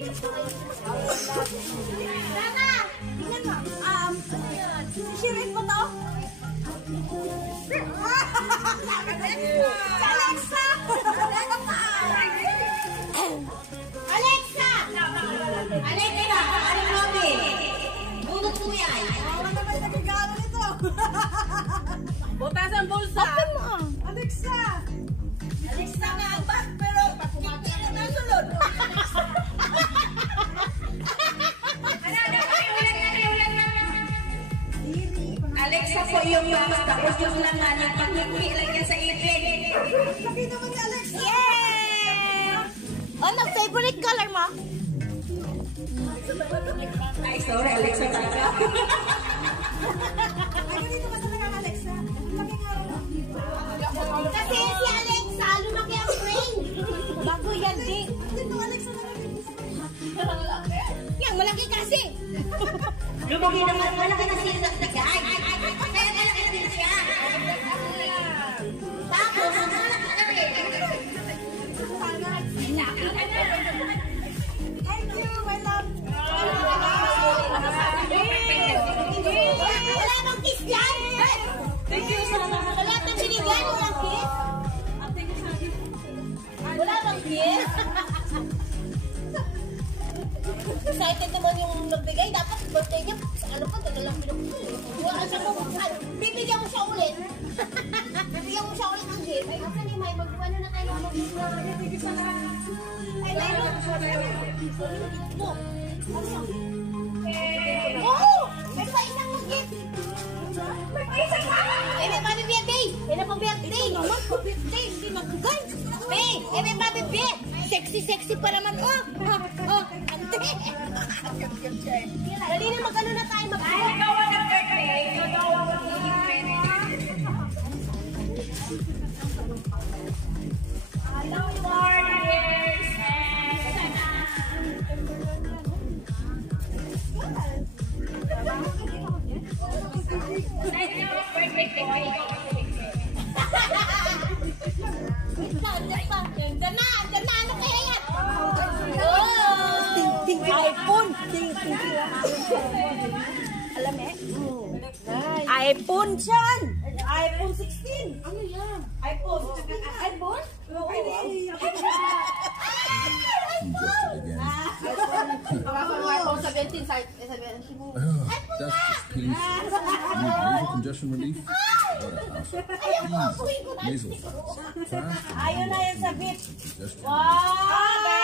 Dana! Tingnan mo. Si Shirin mo to? Alexa! Alexa! Alexa! Ano Robby? Bunot mo yan. Ano naman nagagano nito? Butas ang bulsa. Open mo. Alexa! Alexa nga ba? Pero hindi na nasunod. Alexa po yung mouse, tapos yung langan, yung pag-hiki lang yan sa ipin. Sabi naman ni Alexa. Yeah! Ano, favorite color mo? Ay, sorry, Alexa talaga. Ay, ganito ba talaga ang Alexa? Laki nga rin. Kasi si Alexa, lumaki ang brain. Bago yan, di. Dito, Alexa na rin. Yan, malaki kasi. Lumaki naman, malaki na siya sa tagay. Kaya malaki na din siya. Tapos, malaki na rin. Thank you, my love. Wala bang kiss yan? Thank you, Sana. Wala bang binigyan? Walang kiss? Wala bang kiss? Excited naman yung nagbigay. Dapat birthday niya. Ano pa, dalalang pinagpapalay. Wala siya kumukhan. Bibigyan mo siya ulit. Bibigyan mo siya ulit ng gift. Ay, asan ni May? Mag-ano na tayo. Thank you sa lahat. Ay, mayroon. Mo. Ano yan? Oh! May pa isang mag-gift. May isang pa! Eh, may papi birthday. Eh, na pa birthday. Ito naman, pa birthday. Hindi magbigay. Eh, may papi birthday. Sexy pa naman. Oh, ante. Dali na mag-ano na tayo. Ay, ikaw ang nag-birthday. Ikaw daw ang magiging hello, warriors. Thank you, birthday ko. Ikaw ang Diyan na. Ano kaya yan? iPhone. Alam iPhone siyan. iPhone 16. Ano yan? iPhone? iPhone? iPhone 17 size. That's just peace. Nasal congestion relief. Measles. Ayaw na yan sa bit. Digestion. Wow!